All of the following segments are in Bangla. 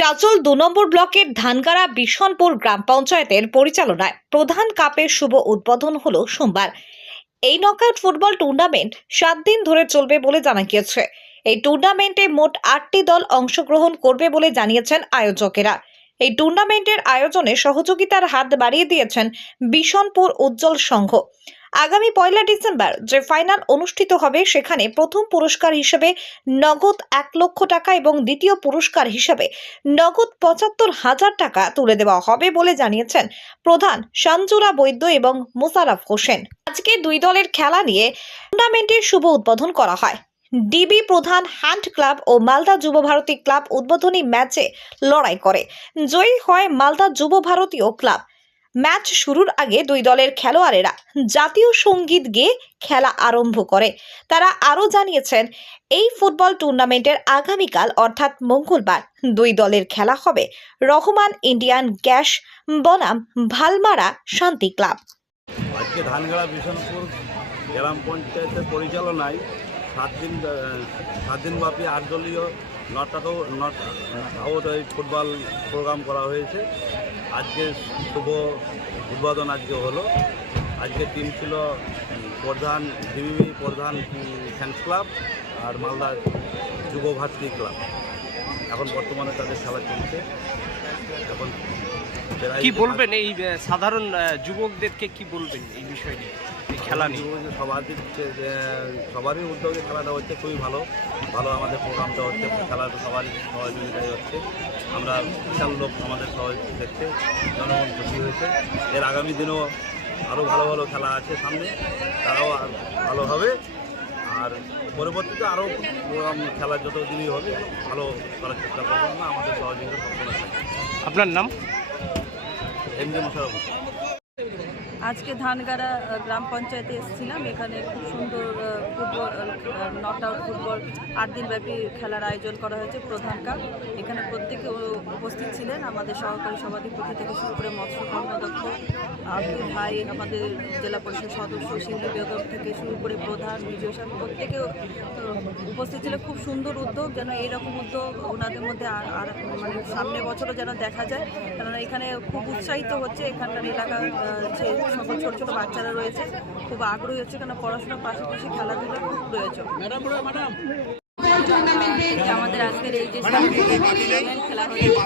চাচল দু নম্বর ব্লকের ধানগাড়া বিশনপুর গ্রাম পঞ্চায়েতের পরিচালনায় প্রধান কাপের শুভ উদ্বোধন হলো সোমবার। এই নকআউট ফুটবল টুর্নামেন্ট সাত দিন ধরে চলবে বলে জানা গিয়েছে। এই টুর্নামেন্টে মোট আটটি দল অংশগ্রহণ করবে বলে জানিয়েছেন আয়োজকেরা। এই টুর্নামেন্টের আয়োজনে সহযোগিতার হাত বাড়িয়ে দিয়েছেন বিশনপুর উজ্জ্বল সংঘ। আগামী পয়লা ডিসেম্বর যে ফাইনাল অনুষ্ঠিত হবে, সেখানে প্রথম পুরস্কার হিসেবে নগদ এক লক্ষ টাকা এবং দ্বিতীয় পুরস্কার হিসেবে নগদ পঁচাত্তর হাজার টাকা তুলে দেওয়া হবে বলে জানিয়েছেন প্রধান সঞ্জুরা বৈদ্য এবং মোশারফ হোসেন। আজকে দুই দলের খেলা নিয়ে টুর্নামেন্টের শুভ উদ্বোধন করা হয়। ডিবি প্রধান হ্যান্ড ক্লাব ও মালদা যুব ভারতী ক্লাব উদ্বোধনী ম্যাচে লড়াই করে। জয়ী হয় মালদা যুব ভারতীয় ক্লাব। ম্যাচ শুরুর আগে দুই দলের খেলোয়াড়েরা জাতীয় সংগীত গেয়ে খেলা আরম্ভ করে। তারা আরও জানিয়েছেন, এই ফুটবল টুর্নামেন্টের আগামীকাল, অর্থাৎ মঙ্গলবার, দুই দলের খেলা হবে। রহমান ইন্ডিয়ান গ্যাস, বনাম ভালমারা শান্তি ক্লাব। আজকে ধানগাড়া গ্রাম পঞ্চায়েতের পরিচালনায় সাত দিন সাত দিনব্যাপী আটদলীয় নটাও নট আউট এই ফুটবল প্রোগ্রাম করা হয়েছে। আজকে শুভ উদ্বোধন আজকে হলো। আজকে টিম ছিল প্রধান ডিবিবি প্রধান ফ্যান্স ক্লাব আর মালদা যুব ভাতৃ ক্লাব এখন বর্তমানে তাদের খেলা চলছে। এখন কি বলবেন এই সাধারণ যুবকদেরকে কি বলবেন এই বিষয় নিয়ে? এই খেলা নিয়ে। সবারই সবারই উদ্যোগে খেলাটা হচ্ছে খুবই ভালো। ভালো আমাদের প্রোগ্রামটা হচ্ছে খেলাটা সবারই সহযোগিতায় হচ্ছে। আমরা বিশাল লোক আমাদের সবাই দেখছে জনগণ খুশি হয়েছে। এর আগামী দিনেও আরও ভালো ভালো খেলা আছে সামনে তারাও আর ভালো হবে। আর পরবর্তীতে আরও প্রোগ্রাম খেলা যত দিনই হবে ভালো করার চেষ্টা করব আমরা আমাদের সহযোগিতা সবসময় আপনার নাম? এমনি মোশারফ হোসেন। আজকে ধানগাড়া গ্রাম পঞ্চায়েতে এসেছিলাম। এখানে খুব সুন্দর ফুটবল নট আউট ফুটবল আট দিনব্যাপী খেলার আয়োজন করা হয়েছে প্রধান কাপ। এখানে প্রত্যেকে উপস্থিত ছিলেন। আমাদের সহকারী সভাধিপতি থেকে শুরু করে মৎস্য কর্মদক্ষ, আব্দুল ভাই, আমাদের জেলা পরিষদ সদস্য, শিল্পী বেগম থেকে শুরু করে প্রধান, বিজয় সাহেব প্রত্যেকে উপস্থিত ছিল। খুব সুন্দর উদ্যোগ যেন এইরকম উদ্যোগ ওনাদের মধ্যে আর মানে সামনের বছরও যেন দেখা যায়। কেননা এখানে খুব উৎসাহিত হচ্ছে এখানকার এলাকার সকল ছোট ছোট বাচ্চারা রয়েছে। খুব আগ্রহী হচ্ছে কেন পড়াশোনার পাশাপাশি খেলাধুলা খুব প্রয়োজন। যে আমাদের আজকের এই যে খেলা হচ্ছে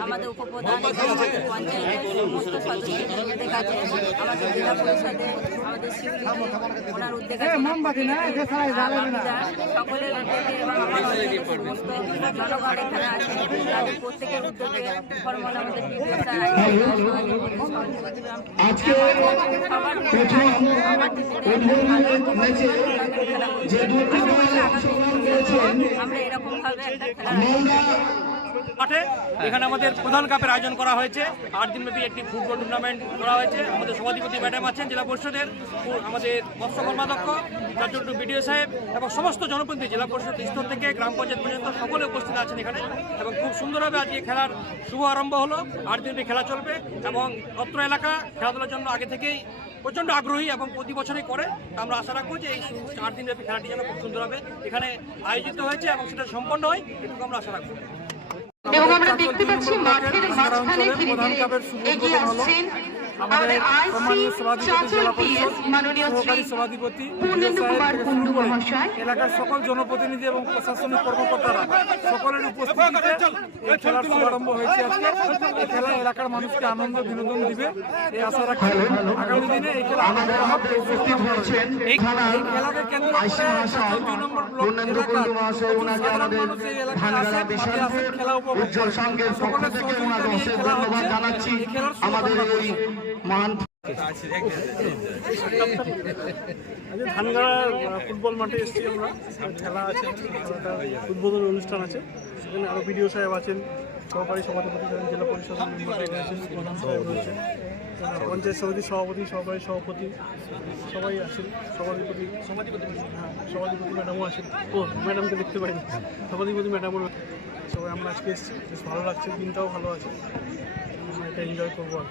আমাদের উপপ্রধান আমাদের পঞ্চায়েতের সমস্ত সদস্যদের কাছে আমাদের জেলা পরিষদে আমাদের শিবলি ওনার উদ্যোগে সকলের উদ্যোগে এবং আমার সমস্ত জনগণ এখানে আছে। তাদের প্রত্যেকের উদ্যোগে ফরমাল আমাদের বিডিও স্যার আজকে সবার আমার আমরা এরকম ভাবে একটা খেলা মাঠে এখানে আমাদের প্রধান কাপের আয়োজন করা হয়েছে। আট দিনব্যাপী একটি ফুটবল টুর্নামেন্ট করা হয়েছে। আমাদের সভাধিপতি ম্যাডাম আছেন জেলা পরিষদের ও- আমাদের মৎস্য কর্মাধ্যক্ষ চারজন বিডিও সাহেব এবং সমস্ত জনপ্রতিনিধি জেলা পরিষদ স্তর থেকে গ্রাম পঞ্চায়েত পর্যন্ত সকলে উপস্থিত আছেন এখানে। এবং খুব সুন্দরভাবে আজকে খেলার শুভ আরম্ভ হলো। আট দিনব্যাপী খেলা চলবে এবং অত্র এলাকা খেলাধুলার জন্য আগে থেকেই প্রচণ্ড আগ্রহী এবং প্রতি বছরই করে। আমরা আশা রাখব যে এই চার দিন ব্যাপী খেলাটি যেন খুব সুন্দর হবে। এখানে আয়োজিত হয়েছে এবং সেটা সম্পন্ন হয়, এটুকু আমরা আশা রাখব। এবং আমরা দেখতে পাচ্ছি মাঠের মাঝখানে ধীরে ধীরে এগিয়ে আসছেন আমাদের সভাধিপতি এলাকার সকল জনপ্রতিনিধি এবং প্রশাসনিক কর্মকর্তারা সকলের উপস্থিতিতে এই খেলার শুভারম্ভ হয়েছে আজকে। এই খেলা এলাকার মানুষকে আনন্দ বিনোদন দিবে। এই আশা রাখি আগামী দিনে এই খেলা এই খেলাকে কেন্দ্র করে চৌদ্দ নম্বর ব্লক এলাকার খেলা উপভোগ সকলের থেকে সহযোগিতা নিয়ে খেলা ধন্যবাদ হচ্ছে। জানাচ্ছি। এই খেলার আমাদের এই মহান ধানগাড়া ফুটবল মাঠে এসেছি আমরা। খেলা আছে উদ্বোধনী অনুষ্ঠান আছে। সেখানে আরও বিডিও সাহেব আছেন, সহকারী সভাপতি জেলা রয়েছেন, পঞ্চায়েত সমিতির সভাপতি, সহকারী সভাপতি সবাই আছেন, সভাধিপতি সভাধিপতি হ্যাঁ সভাধিপতি ম্যাডামও আছেন। ও, ম্যাডামকে দেখতে পাইনি। সভাধিপতি ম্যাডামও সবাই আমরা আজকে এসেছি, বেশ ভালো লাগছে, দিনটাও ভালো আছে। এটা এনজয় করব আর।